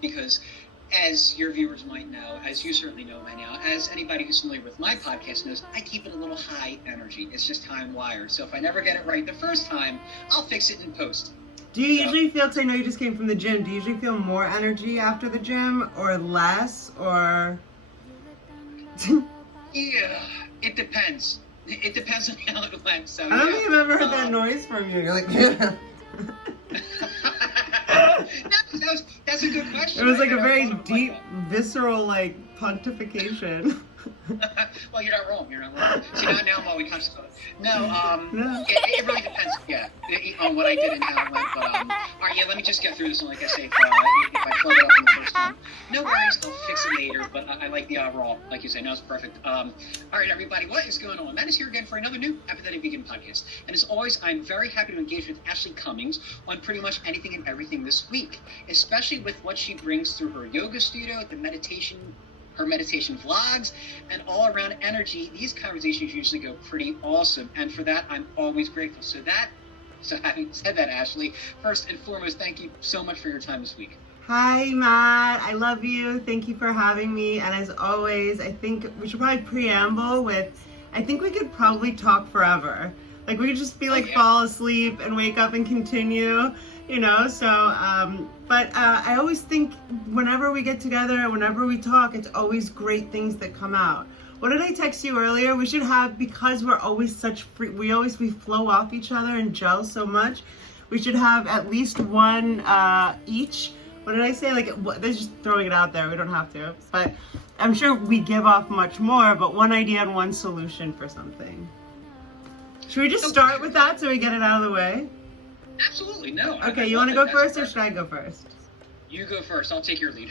because as your viewers might know, as you certainly know by now, as anybody who's familiar with my podcast knows, I keep it a little high energy. It's just how I'm wired. So if I never get it right the first time, I'll fix it in post. Do you usually feel, because I know you just came from the gym, do you usually feel more energy after the gym or less, or? Yeah, it depends. It depends on how it went. So, I don't think I've ever heard that noise from you. You're like, yeah. That's a good question. It was like a very deep, visceral, like, pontification. Well, you're not wrong. See, now I'm always conscious of it. No, it really depends, on what I did and how it went. But, all right, let me just get through this. And like I say, if I fill it up in the first time, no worries, I'll fix it later. But I like the raw, like you say. No, it's perfect. All right, everybody, what is going on? Matt is here again for another new Apathetic Vegan podcast. And as always, I'm very happy to engage with Ashley Cummings on pretty much anything and everything this week, especially with what she brings through her yoga studio, her meditation vlogs, and all around energy. These conversations usually go pretty awesome, and for that I'm always grateful. So having said that, Ashley, first and foremost, thank you so much for your time this week. Hi, Matt. I love you. Thank you for having me. And as always, I think we should probably preamble with, I think we could probably talk forever. Like, we could just be like, fall asleep and wake up and continue, so, but I always think whenever we get together, whenever we talk, it's always great things that come out. What did I text you earlier? We should have, because we're always we flow off each other and gel so much, we should have at least one each. What did I say? Like, they're just throwing it out there. We don't have to, but I'm sure we give off much more, but one idea and one solution for something. Should we just start with that so we get it out of the way? Absolutely, no. Okay, you want to go first or should I go first? You go first. I'll take your lead.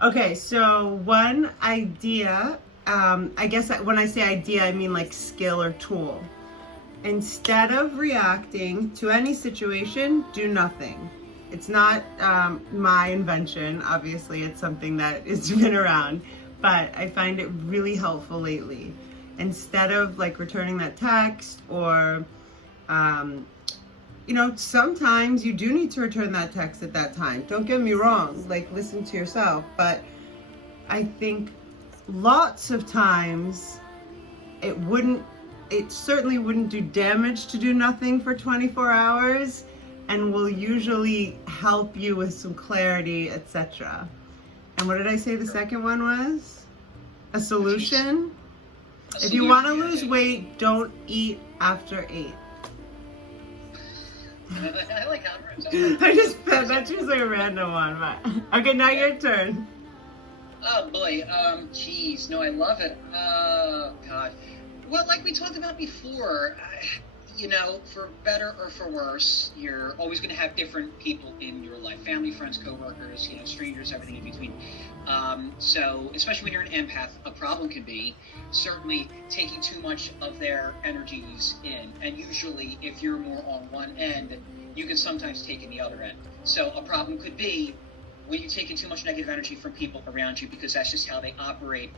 Okay, so one idea, I guess when I say idea, I mean like skill or tool. Instead of reacting to any situation, do nothing. It's not my invention. Obviously, it's something that has been around, but I find it really helpful lately. Instead of like returning that text or, sometimes you do need to return that text at that time. Don't get me wrong, like listen to yourself. But I think lots of times it certainly wouldn't do damage to do nothing for 24 hours and will usually help you with some clarity, etc. And what did I say the second one was? A solution? If you want to lose weight, don't eat after 8. I like how it that's usually a random one, but okay, now your turn. Oh boy, geez, no, I love it. God. Well, like we talked about before, for better or for worse, you're always going to have different people in your life, family, friends, coworkers, strangers, everything in between. So, especially when you're an empath, a problem can be certainly taking too much of their energies in. And usually, if you're more on one end, you can sometimes take in the other end. So, a problem could be when you take in too much negative energy from people around you, because that's just how they operate.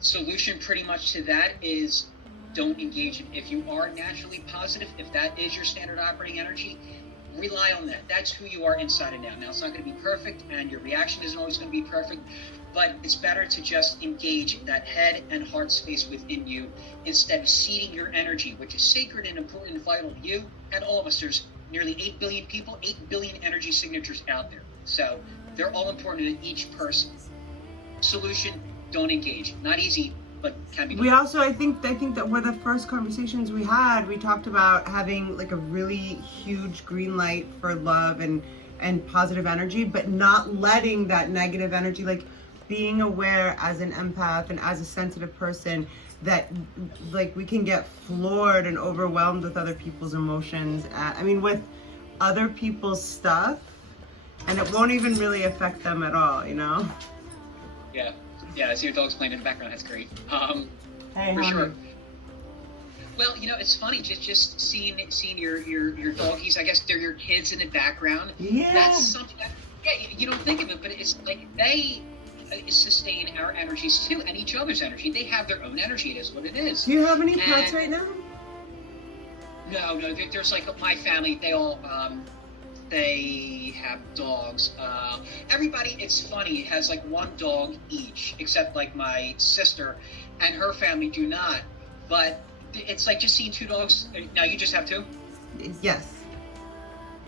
Solution pretty much to that is don't engage it. If you are naturally positive, if that is your standard operating energy, rely on that. That's who you are inside and out. Now, it's not going to be perfect, and your reaction isn't always going to be perfect, but it's better to just engage that head and heart space within you instead of ceding your energy, which is sacred and important and vital to you and all of us. There's nearly 8 billion people, 8 billion energy signatures out there. So they're all important to each person. Solution, don't engage. Not easy, but can be done. We also, I think that one of the first conversations we had, we talked about having like a really huge green light for love and positive energy, but not letting that negative energy, like being aware as an empath and as a sensitive person that like we can get floored and overwhelmed with other people's emotions. With other people's stuff, and it won't even really affect them at all, Yeah, I see your dog's playing in the background. That's great. Hey, for sure. Well, it's funny just seeing your doggies. I guess they're your kids in the background. Yeah. That's something that, you don't think of it, but it's like they sustain our energies too, and each other's energy. They have their own energy. It is what it is. Do you have any pets right now? No. There's like my family. They all they have dogs. Everybody, it's funny, has like one dog each, except like my sister and her family do not. But it's like just seeing two dogs. Now you just have two? Yes.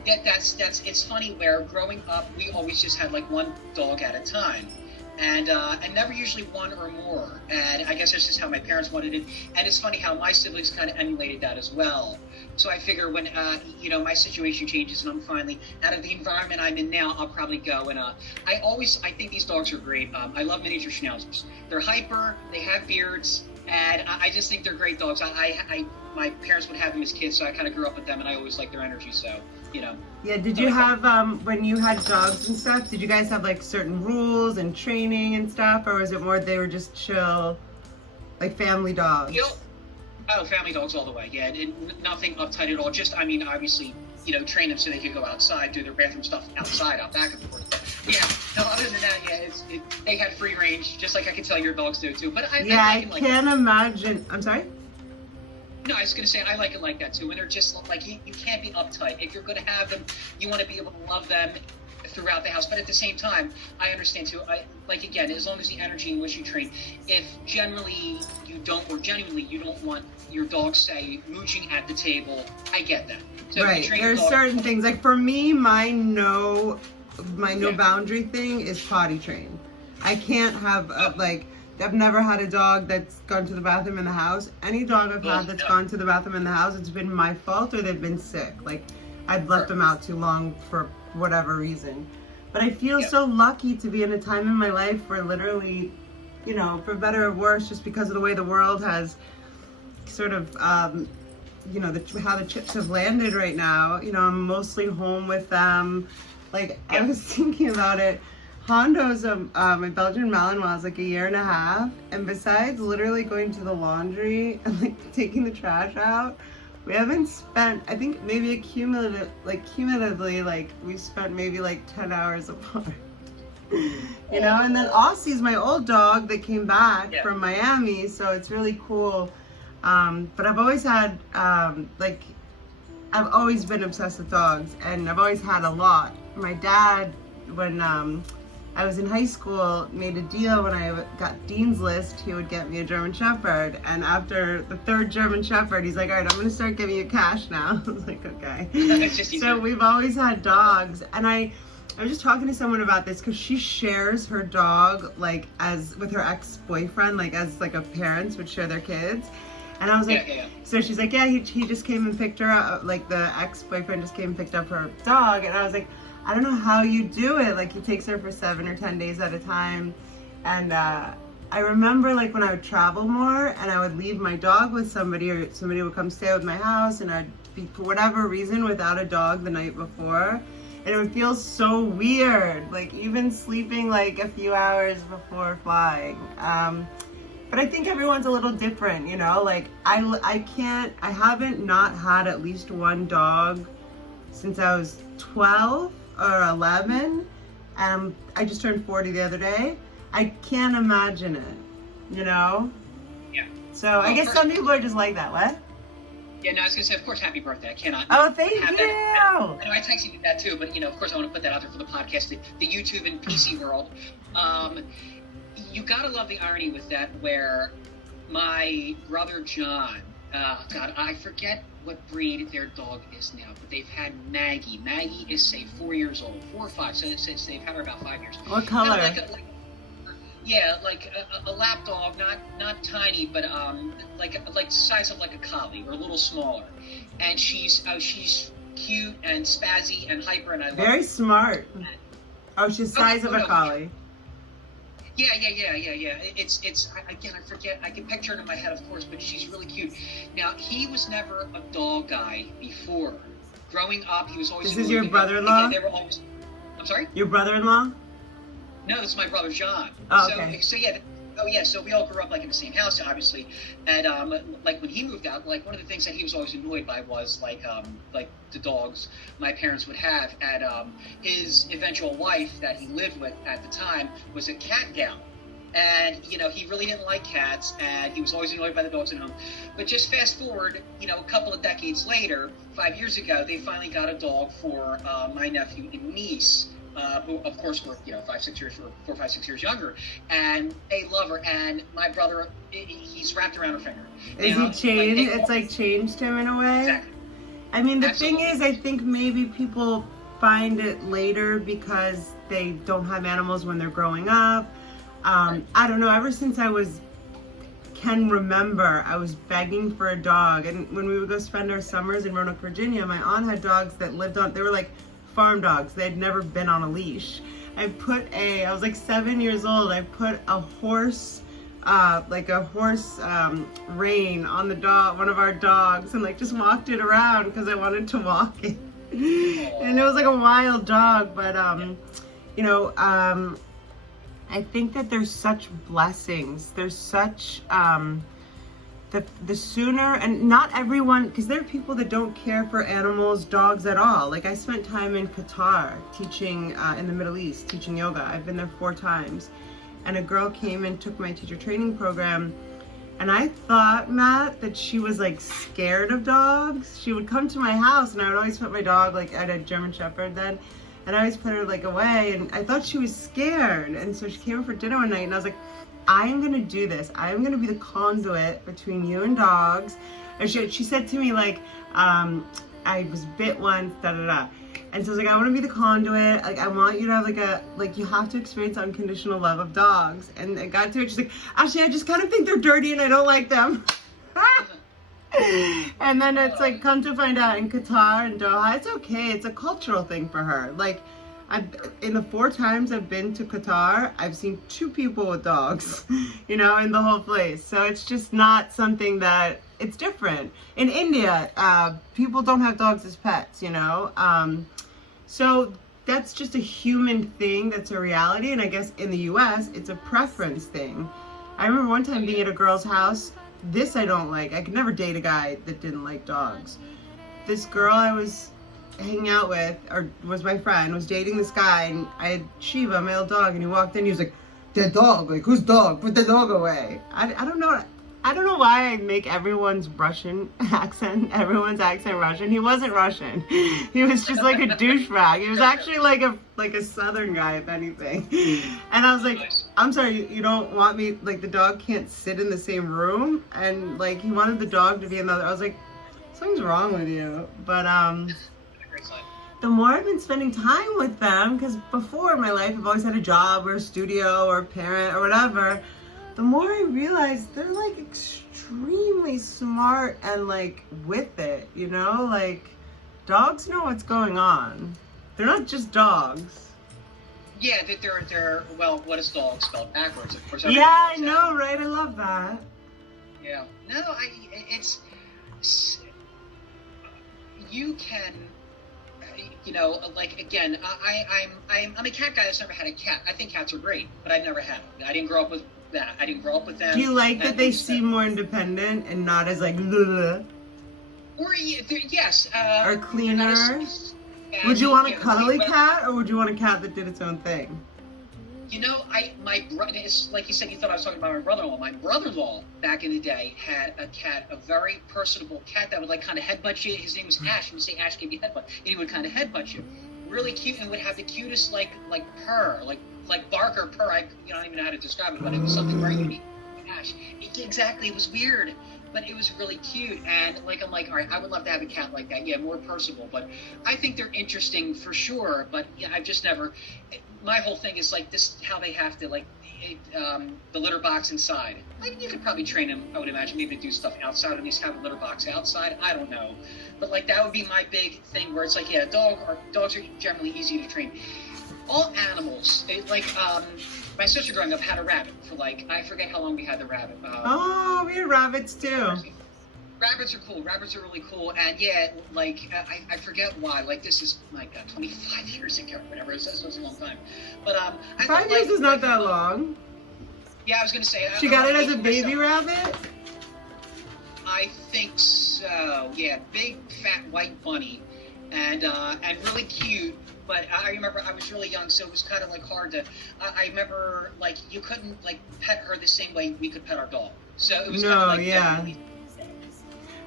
Yeah, it's funny where growing up we always just had like one dog at a time. And never usually one or more. And I guess that's just how my parents wanted it. And it's funny how my siblings kind of emulated that as well. So I figure when, my situation changes and I'm finally out of the environment I'm in now, I'll probably go. And I think these dogs are great. I love miniature schnauzers. They're hyper, they have beards, and I just think they're great dogs. My parents would have them as kids, so I kind of grew up with them, and I always liked their energy, so, Yeah, did you have, when you had dogs and stuff, did you guys have like certain rules and training and stuff, or was it more they were just chill, like family dogs? Family dogs all the way, yeah. Nothing uptight at all. Just, obviously, train them so they could go outside, do their bathroom stuff outside, out back and forth. But, yeah, no, other than that, yeah, they had free range, just like I can tell your dogs do too. But I can't imagine. I'm sorry? No, I was going to say, I like it like that too. When they're just like, you can't be uptight. If you're going to have them, you want to be able to love them throughout the house. But at the same time, I understand too, again, as long as the energy in which you train, if generally you don't, or genuinely you don't want your dog, say, mooching at the table, I get that. So right, there's certain things, like for me, my no boundary thing is potty train. I can't have, I've never had a dog that's gone to the bathroom in the house. Any dog I've had that's gone to the bathroom in the house, it's been my fault or they've been sick. Like, I've left them out too long for whatever reason. But I feel so lucky to be in a time in my life where literally, for better or worse, just because of the way the world has sort of, how the chips have landed right now, I'm mostly home with them. Like, I was thinking about it. Hondo's a Belgian Malinois is like 1.5 years, and besides literally going to the laundry and like taking the trash out, we haven't spent, I think maybe cumulatively, like we spent maybe like 10 hours apart. And then Aussie's my old dog that came back from Miami, so it's really cool. But I've always had, I've always been obsessed with dogs, and I've always had a lot. My dad, when I was in high school, made a deal when I got Dean's List, he would get me a German Shepherd. And after the 3rd German Shepherd, he's like, all right, I'm going to start giving you cash now. I was like, okay. So we've always had dogs. And I was just talking to someone about this because she shares her dog, like, as with her ex-boyfriend, like, as like a parents would share their kids. And I was like, so she's like, yeah, he just came and picked her up, like the ex-boyfriend just came and picked up her dog. And I was like, I don't know how you do it. Like, he takes her for 7 or 10 days at a time. And I remember, like, when I would travel more and I would leave my dog with somebody, or somebody would come stay with my house, and I'd be, for whatever reason, without a dog the night before. And it would feel so weird, like, even sleeping, like, a few hours before flying. But I think everyone's a little different, Like, I haven't not had at least one dog since I was 12 or 11. I just turned 40 the other day. I can't imagine it, Yeah. So I guess some people are just like that. What? Yeah, no, I was going to say, of course, happy birthday. I cannot. Oh, thank you. I know I texted you that too, but, of course, I want to put that out there for the podcast, the YouTube and PC world. You got to love the irony with that, where my brother John, God, I forget what breed their dog is now, but they've had Maggie. Maggie is, say, 4 years old, 4 or 5, so they've had her about 5 years. What color? Like a lap dog, not tiny, but like size of like a collie, or a little smaller. And she's cute and spazzy and hyper, and I love Very her. smart. Oh, she's the size of a collie. Yeah. It's again, I forget. I can picture it in my head, of course, but she's really cute. Now, he was never a dog guy before. Growing up, he was always. This is your brother-in-law? They were always. I'm sorry? Your brother-in-law? No, this is my brother John. Oh, okay. So we all grew up like in the same house, obviously. And like when he moved out, like one of the things that he was always annoyed by was like the dogs my parents would have. And his eventual wife that he lived with at the time was a cat gal. And, he really didn't like cats, and he was always annoyed by the dogs at home. But just fast forward, a couple of decades later, 5 years ago, they finally got a dog for my nephew and niece, who, of course, were, 4, 5, 6 years younger. And they love her. And my brother, he's wrapped around her finger. Is he changed? It's like changed him in a way? Exactly. I mean, the Absolutely. thing is, I think maybe people find it later because they don't have animals when they're growing up. I don't know, ever since can remember, I was begging for a dog. And when we would go spend our summers in Roanoke, Virginia, my aunt had dogs that they were like farm dogs. They'd never been on a leash. I was like 7 years old, I put a horse, rein on one of our dogs, and like just walked it around because I wanted to walk it. And it was like a wild dog, but I think that there's such blessings. There's such the sooner, and not everyone, because there are people that don't care for animals, dogs at all. Like I spent time in Qatar teaching in the Middle East, teaching yoga. I've been there 4 times, and a girl came and took my teacher training program. And I thought, Matt, that she was like scared of dogs. She would come to my house, and I would always put my dog, like I had a German Shepherd then, and I always put her like away, and I thought she was scared. And so she came over for dinner one night, and I was like, I am gonna do this. I am gonna be the conduit between you and dogs. And she said to me like, I was bit once, da da da. And so I was like, I want to be the conduit. Like, I want you to have you have to experience unconditional love of dogs. And I got to it. She's like, actually, I just kind of think they're dirty and I don't like them. And then it's like, come to find out in Qatar and Doha, it's okay. It's a cultural thing for her. Like, in the 4 times I've been to Qatar, I've seen 2 people with dogs, in the whole place. So it's just not something that, it's different. In India, people don't have dogs as pets, So that's just a human thing, that's a reality. And I guess in the US, it's a preference thing. I remember one time being at a girl's house. This I don't like. I could never date a guy that didn't like dogs. This girl I was hanging out with, or was my friend, was dating this guy, and I had Shiva, a male dog, and he walked in, he was like, that dog, like, whose dog? Put the dog away. I don't know why I make everyone's accent Russian. He wasn't Russian. He was just like a douchebag. He was actually like a Southern guy, if anything. And I was like, I'm sorry, you don't want me, like the dog can't sit in the same room? And like he wanted the dog to be in the other. I was like, something's wrong with you. But the more I've been spending time with them, because before in my life I've always had a job or a studio or a parent or whatever, the more I realize they're like extremely smart and like with it, like dogs know what's going on. They're not just dogs. Yeah, they're well, what is dog spelled backwards? Of course. Yeah, I know, right? I love that. Yeah. No, it's you can, like again, I'm a cat guy that's never had a cat. I think cats are great, but I've never had them. I didn't grow up with that. I didn't grow up with them. Do you like that they seem more independent and not as like bleh? Or yes, or cleaner? Would you want a cuddly cat, or would you want a cat that did its own thing? My brother, it's like you said, you thought I was talking about my brother-in-law. My brother-in-law back in the day had a cat, a very personable cat that would like kind of headbutt you. His name was Ash. He would say, Ash, give you a headbutt, and he would kind of headbutt you. Really cute, and would have the cutest like purr, like bark or purr. I don't even know how to describe it, but it was something very unique. Ash, exactly. It was weird, but it was really cute. And I'm like, all right, I would love to have a cat like that. Yeah, more personable. But I think they're interesting for sure. But yeah, I've just never. My whole thing is like this: how they have to the litter box inside. I mean, you could probably train them. I would imagine maybe to do stuff outside, or at least have a litter box outside. I don't know, but like that would be my big thing. Where it's like, yeah, dogs are generally easy to train. All animals, my sister growing up had a rabbit for I forget how long we had the rabbit. We had rabbits too. Rabbits are cool. Rabbits are really cool. And yeah, I forget why. This is, my God, 25 years ago, whatever. It was a long time. But 5 years is not that long. Yeah, I was going to say. She got it as a baby rabbit? I think so. Yeah, big, fat, white bunny. And really cute. but I remember I was really young, so it was kind of like hard to. I remember like you couldn't like pet her the same way we could pet our dog. So it was kind of like definitely.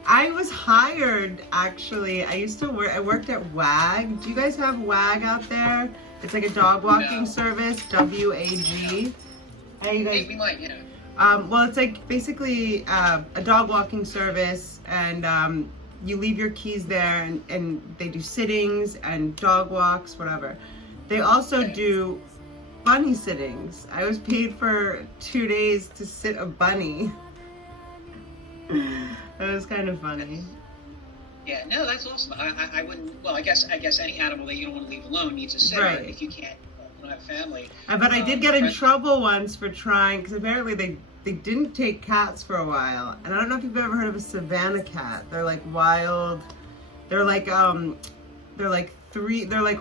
I was hired actually. I used to work. I worked at WAG. Do you guys have WAG out there? It's like a dog walking service. WAG. Hey, you guys. Hey, we might, yeah. Well, it's like basically a dog walking service, and you leave your keys there, and they do sittings and dog walks, whatever. They also do bunny sittings. I was paid for 2 days to sit a bunny. It was kind of funny. Yeah, no, that's awesome. I wouldn't. Well, I guess any animal that you don't want to leave alone needs a sitter if you can't. You don't have family. But I did get in trouble once for trying, because apparently they didn't take cats for a while. And I don't know if you've ever heard of a Savannah cat. They're like wild. They're like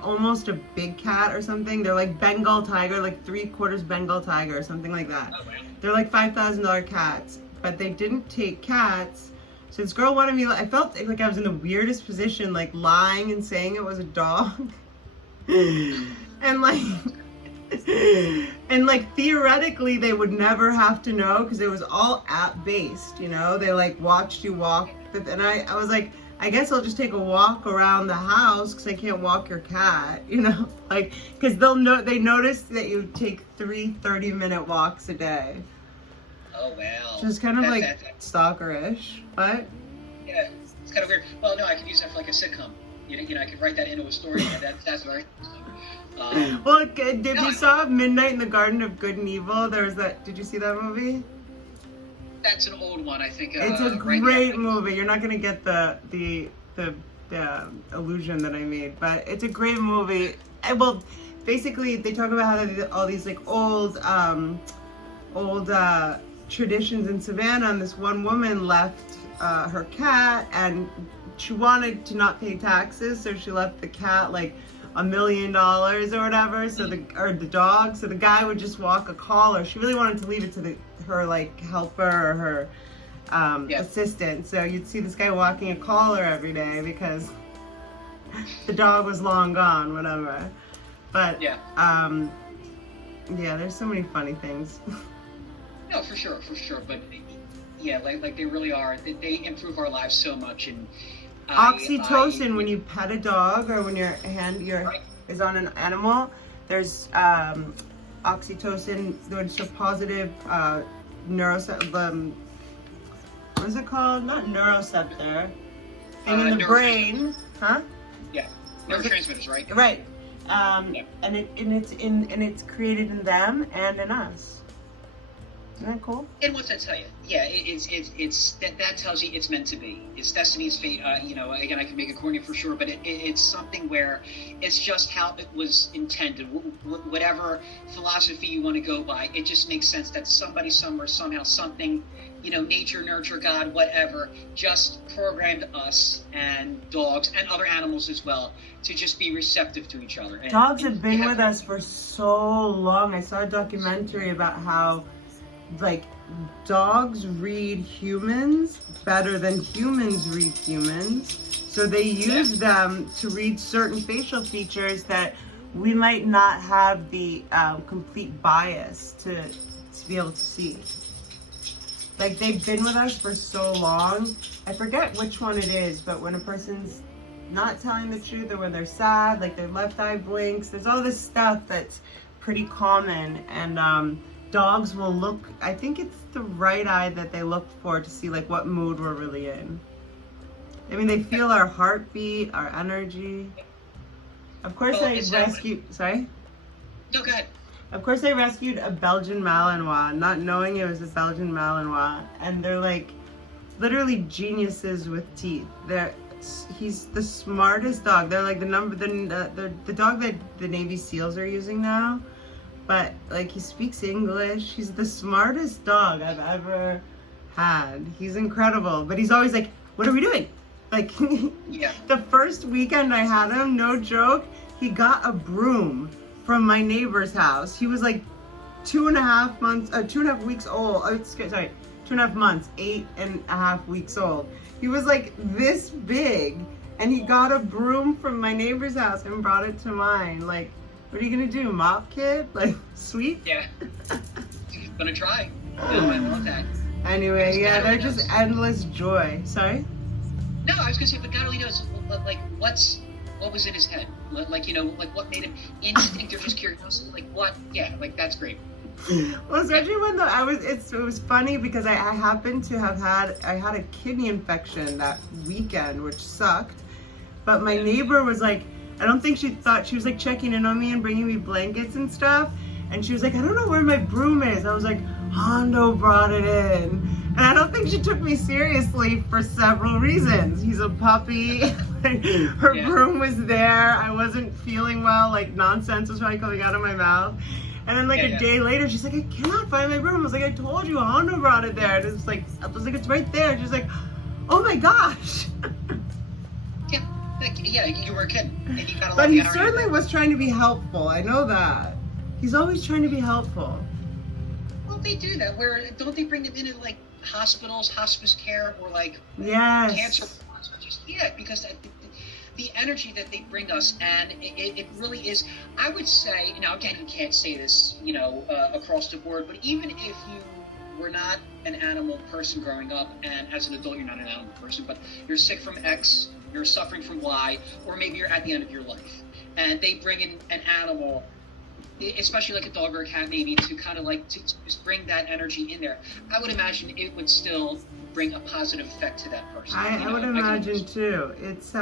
almost a big cat or something. They're like Bengal tiger, like 3/4 Bengal tiger or something like that. Oh, wow. They're like $5,000 cats, but they didn't take cats. So this girl wanted me. I felt like I was in the weirdest position, like lying and saying it was a dog, and like theoretically they would never have to know because it was all app based. You know, they like watched you walk, and I was like, I guess I'll just take a walk around the house because I can't walk your cat. You know, like because they notice that you take 3 30-minute walks a day. Oh wow. Just kind of like stalkerish, but yeah, it's kind of weird. Well, no, I could use that for like a sitcom. You know, I could write that into a story. And that's very. Well, you saw Midnight in the Garden of Good and Evil? There was that. Did you see that movie? That's an old one, I think. It's a great movie. You're not gonna get the illusion that I made, but it's a great movie. Well, basically, they talk about how all these like old traditions in Savannah, and this one woman left her cat, and she wanted to not pay taxes, so she left the cat like $1 million or whatever. So the dog. So the guy would just walk a collar. She really wanted to leave it to her like helper or her assistant. So you'd see this guy walking a collar every day because the dog was long gone, whatever. But there's so many funny things. No, for sure. But yeah, like they really are. They improve our lives so much. And oxytocin, when you pet a dog or when your hand is on an animal, there's oxytocin. There's a positive what is it called? Not neuroceptor. And in the brain, huh? Yeah, neurotransmitters, right? Right. And it's created in them and in us. Isn't that cool? And what's that tell you? Yeah, it's that tells you it's meant to be. It's destiny's fate. Again, I can make it corny for sure, but it's something where it's just how it was intended. Whatever philosophy you want to go by, it just makes sense that somebody somewhere, somehow, something, nature, nurture, God, whatever, just programmed us and dogs and other animals as well to just be receptive to each other. And dogs have been with us for so long. I saw a documentary about how dogs read humans better than humans read humans. So they use them to read certain facial features that we might not have the complete bias to be able to see. Like, they've been with us for so long. I forget which one it is, but when a person's not telling the truth or when they're sad, like their left eye blinks, there's all this stuff that's pretty common. And dogs will look, I think it's the right eye that they look for to see like what mood we're really in. I mean, they feel our heartbeat, our energy. Of course, sorry? No, go ahead. Of course, I rescued a Belgian Malinois, not knowing it was a Belgian Malinois, and they're like literally geniuses with teeth. He's the smartest dog. They're like the dog that the Navy SEALs are using now. But like, he speaks English. He's the smartest dog I've ever had. He's incredible. But he's always like, "What are we doing?" Like, the first weekend I had him, no joke, he got a broom from my neighbor's house. He was like 2.5 weeks old. 2.5 months, 8.5 weeks old. He was like this big, And he got a broom from my neighbor's house and brought it to mine. Like, what are you gonna do, mop kid? Like, sweet? Yeah. Gonna try. No, I love that. Anyway, yeah, they're only just knows. endless joy. Sorry? No, I was gonna say, but God only knows, like, what was in his head. Like, like what made him instinct or just curiosity. Like, what? Yeah, like, that's great. Well, especially when it was funny because I happened to have I had a kidney infection that weekend, which sucked. But my neighbor was like, I don't think she thought, she was like checking in on me and bringing me blankets and stuff. And she was like, I don't know where my broom is. I was like, Hondo brought it in. And I don't think she took me seriously for several reasons. He's a puppy. Her broom was there. I wasn't feeling well. Like, nonsense was probably coming out of my mouth. And then a day later, she's like, I cannot find my broom. I was like, I told you, Hondo brought it there. And it's like, I was like, it's right there. She's like, oh my gosh. Yeah, you were a kid. And you got a lot But of he energy. certainly was trying to be helpful. I know that. He's always trying to be helpful. Well, they do that. Where don't they bring them into like hospitals, hospice care, or like Yes. cancer wards? Because the energy that they bring us, and it really is. I would say, again, you can't say this, across the board, but even if you were not an animal person growing up, and as an adult you're not an animal person, but you're sick from X, you're suffering from Y, or maybe you're at the end of your life, and they bring in an animal, especially like a dog or a cat maybe, to kind of like to just bring that energy in there. I would imagine it would still bring a positive effect to that person. I would imagine too. It's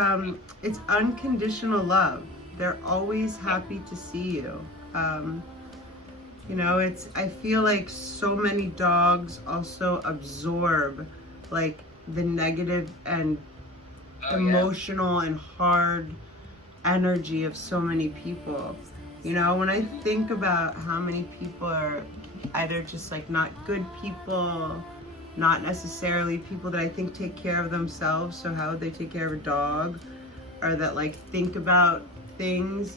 unconditional love. They're always happy to see you. I feel like so many dogs also absorb like the negative and emotional and hard energy of so many people. When I think about how many people are either just like not good people, not necessarily people that I think take care of themselves, so how would they take care of a dog, or that like think about things,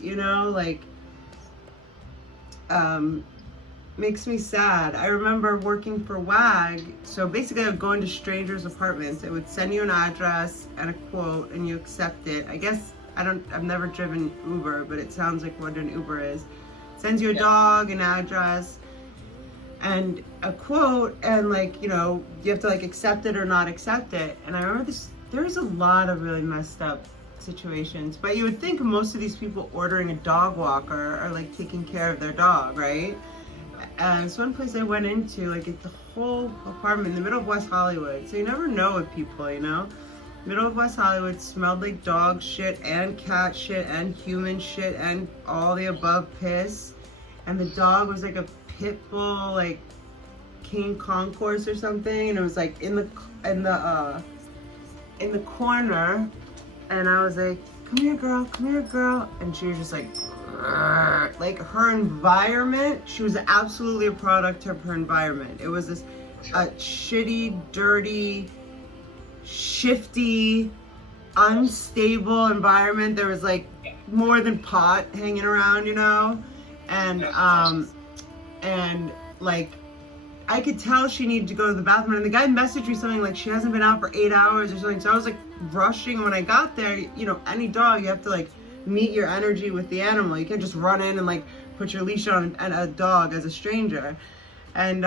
makes me sad. I remember working for WAG, so basically I would go into strangers' apartments. It would send you an address and a quote and you accept it. I guess I've never driven Uber, but it sounds like what an Uber is. It sends you a dog, an address, and a quote, and you have to accept it or not accept it. And I remember there's a lot of really messed up situations, but you would think most of these people ordering a dog walker are taking care of their dog, right? It's one place I went into, the whole apartment in the middle of West Hollywood, so you never know with people, Middle of West Hollywood, smelled like dog shit and cat shit and human shit and all the above piss. And the dog was like a pit bull, King Concourse or something, and it was in the corner. And I was like, come here girl, and she was just her environment, she was absolutely a product of her environment. It was this shitty, dirty, shifty, unstable environment. There was more than pot hanging around, and I could tell she needed to go to the bathroom, and the guy messaged me something she hasn't been out for 8 hours or something. So I was rushing. When I got there, any dog, you have to meet your energy with the animal. You can't just run in and put your leash on a dog as a stranger. And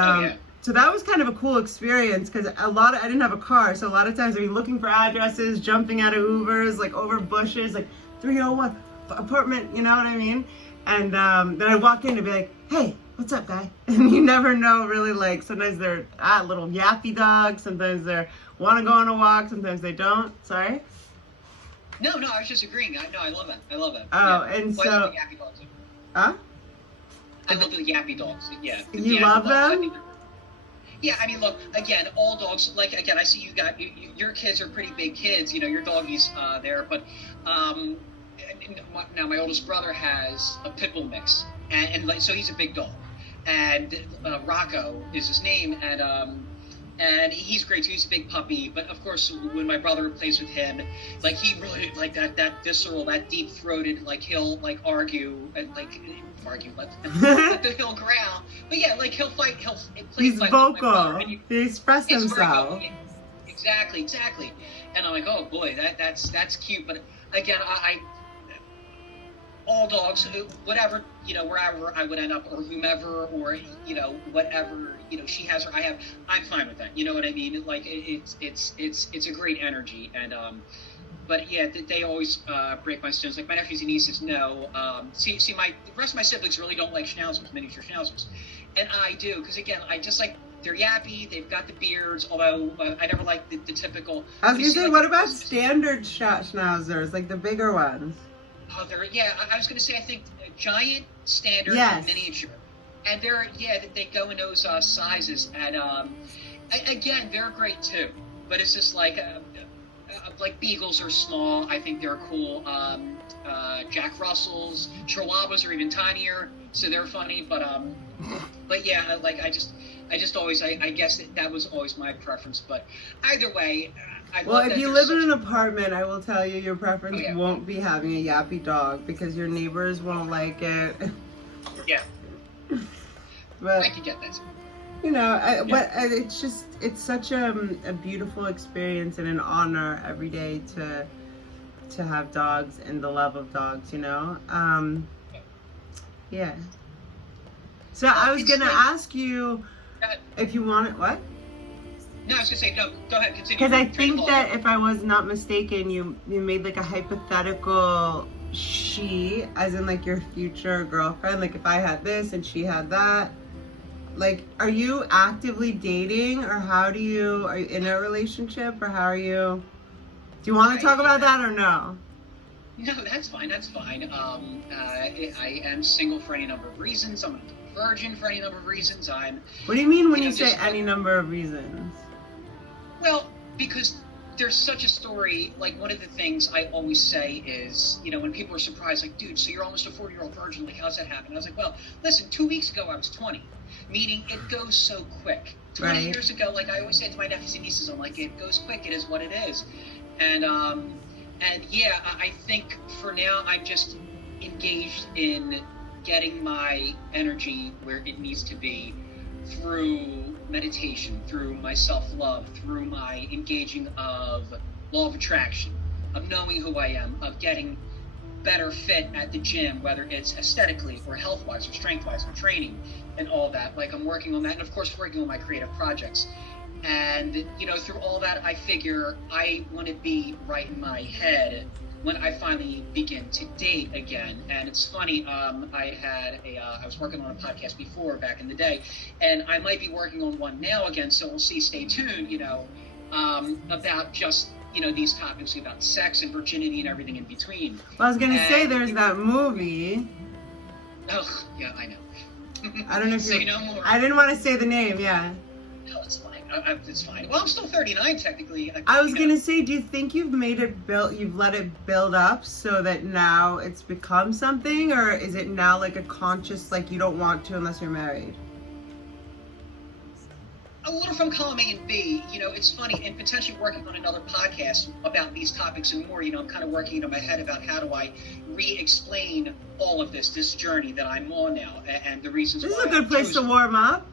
so that was kind of a cool experience, because I didn't have a car, so a lot of times I'd be looking for addresses, jumping out of Ubers, over bushes, 301 apartment, you know what I mean? And then I'd walk in and be like, hey, what's up, guy? And you never know, really, sometimes they're little yappy dogs, sometimes they want to go on a walk, sometimes they don't. Sorry? No, I was just agreeing. I love that. Oh, yeah. And so... I love the yappy dogs. Huh? I love the yappy dogs, yeah. You love them? Yeah, I mean, look, again, all dogs, again, I see you got, your kids are pretty big kids, your doggies there, but now my oldest brother has a pit bull mix, and so he's a big dog, and Rocco is his name, and he's great too. He's a big puppy, but of course, when my brother plays with him, he really that visceral, that deep throated, he'll argue and he'll growl. But yeah, he'll fight. He'll play. He's vocal. He expresses himself. exactly. And I'm like, oh boy, that's cute. But again, I all dogs, whatever, wherever I would end up, or whomever, or whatever, she has or I have, I'm fine with that. You know what I mean? Like it's a great energy, and but yeah, they always break my stones. Like my nephews and nieces know. See, the rest of my siblings really don't like schnauzers, miniature schnauzers, and I do, because again, I just like. They're yappy. They've got the beards. Although I never like the typical. I was gonna say, what about standard schnauzers, like the bigger ones? Oh, I was gonna say, I think giant, standard, yes. Miniature, and they go in those sizes. And again, they're great too. But it's just like beagles are small. I think they're cool. Jack Russells, Chihuahuas are even tinier, so they're funny. But yeah, like I just always, I guess that was always my preference. But either way, if you live in an apartment, I will tell you your preference won't be having a yappy dog, because your neighbors won't like it. Yeah. But I can get that. But it's such a beautiful experience and an honor every day to have dogs and the love of dogs, Yeah. So I was going to ask you if you want it, what? No, I was going to say, no, go ahead, continue. Because I think that if I was not mistaken, you made like a hypothetical she, as in like your future girlfriend. Like if I had this and she had that. Like, are you actively dating, or are you in a relationship, or how are you? Do you want to talk about that or no? No, that's fine. I am single for any number of reasons. I'm a virgin for any number of reasons. What do you mean when you say any number of reasons? Well, because there's such a story. Like, one of the things I always say is, when people are surprised, like, dude, so you're almost a 40-year-old virgin. Like, how's that happen? I was like, well, listen, 2 weeks ago I was 20. Meaning it goes so quick. 20 years ago, like I always say to my nephews and nieces, I'm like, it goes quick. It is what it is. And yeah, I think for now I'm just engaged in getting my energy where it needs to be through meditation, through my self-love, through my engaging of law of attraction, of knowing who I am, of getting better fit at the gym, whether it's aesthetically or health-wise or strength-wise or training and all that. Like, I'm working on that, and of course working on my creative projects. And through all that, I figure I want to be right in my head when I finally begin to date again. And it's funny, I was working on a podcast before back in the day, and I might be working on one now again, so we'll see. Stay tuned, about just these topics about sex and virginity and everything in between. Well, I was going to say, there's that movie. Oh, yeah, I know. I don't know if Say no more. I didn't want to say the name, yeah. No, it's fine. It's fine. Well, I'm still 39, technically. I was going to say, do you think you've let it build up so that now it's become something? Or is it now like a conscious, like you don't want to unless you're married? A little from column A and B, it's funny, and potentially working on another podcast about these topics and more, I'm kind of working in my head about how do I re-explain all of this journey that I'm on now, and the reasons why. This is a good place to warm up.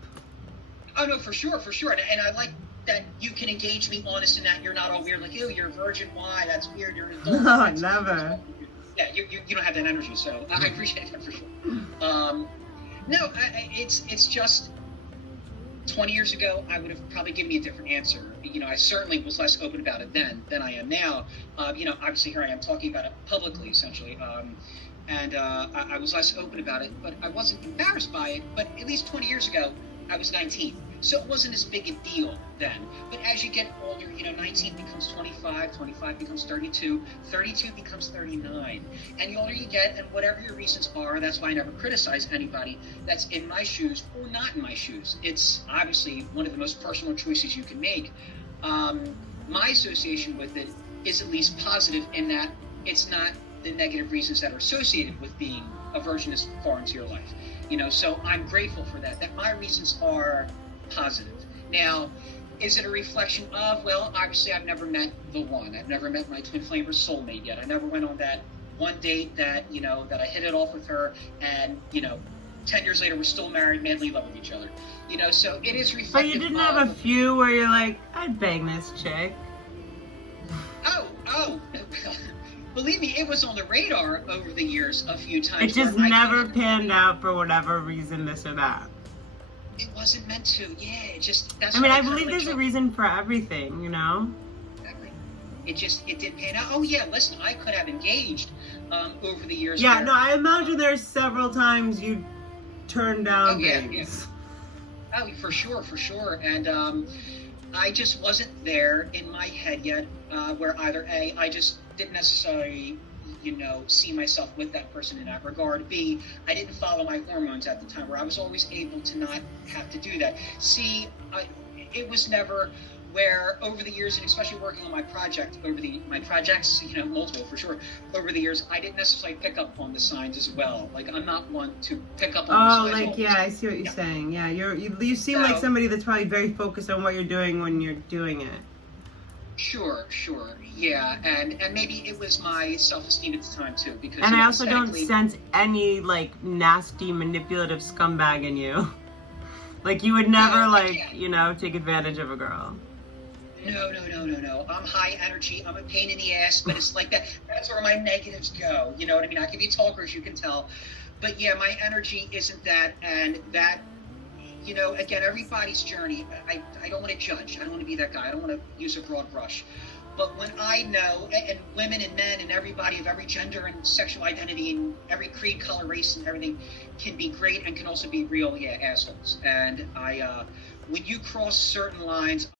Oh, no, for sure. And I like that you can engage me honest in that you're not all weird, like, ew, you're a virgin, why? That's weird, you're an adult. No, never. Yeah, you don't have that energy, so I appreciate that for sure. No, it's just... 20 years ago, I would have probably given you a different answer. I certainly was less open about it then than I am now. Obviously here I am talking about it publicly, essentially. I was less open about it, but I wasn't embarrassed by it. But at least 20 years ago, I was 19. So it wasn't as big a deal then. But as you get older, 19 becomes 25, 25 becomes 32, 32 becomes 39. And the older you get, and whatever your reasons are, that's why I never criticize anybody that's in my shoes or not in my shoes. It's obviously one of the most personal choices you can make. My association with it is at least positive in that it's not the negative reasons that are associated with being a virgin as far into your life. So I'm grateful for that my reasons are positive. Now, is it a reflection of, well, obviously I've never met the one. I've never met my twin flame or soulmate yet. I never went on that one date that, that I hit it off with her and, 10 years later, we're still married, madly in love with each other. You know, so it is reflective. But you didn't have a few where you're like, I'd bang this chick. Oh, believe me, it was on the radar over the years a few times. It just never panned out for whatever reason, this or that. It wasn't meant to. Yeah, it just. That's. I mean, I believe there's a reason for everything, you know. Exactly. It did pan out. Oh yeah, listen, I could have engaged over the years. Yeah, no, I imagine there's several times you turned down things. Yeah. Oh, for sure, and I just wasn't there in my head yet, where either A, I just didn't necessarily, see myself with that person in that regard. B, I didn't follow my hormones at the time, where I was always able to not have to do that. C, it was never where over the years, and especially working on my projects, multiple for sure, over the years, I didn't necessarily pick up on the signs as well. Like, I'm not one to pick up on the signs. I see what you're saying. Yeah, you seem like somebody that's probably very focused on what you're doing when you're doing it. Sure. Yeah, and maybe it was my self-esteem at the time, too. Because, and I also don't sense any, like, nasty, manipulative scumbag in you. Like, you would never, take advantage of a girl. No. I'm high energy. I'm a pain in the ass, but it's like that. That's where my negatives go. You know what I mean? I can be a talker, as you can tell. But, yeah, my energy isn't that, and that... again, everybody's journey, I don't want to judge. I don't want to be that guy. I don't want to use a broad brush. But when I know, and women and men and everybody of every gender and sexual identity and every creed, color, race, and everything can be great and can also be real, assholes. And when you cross certain lines,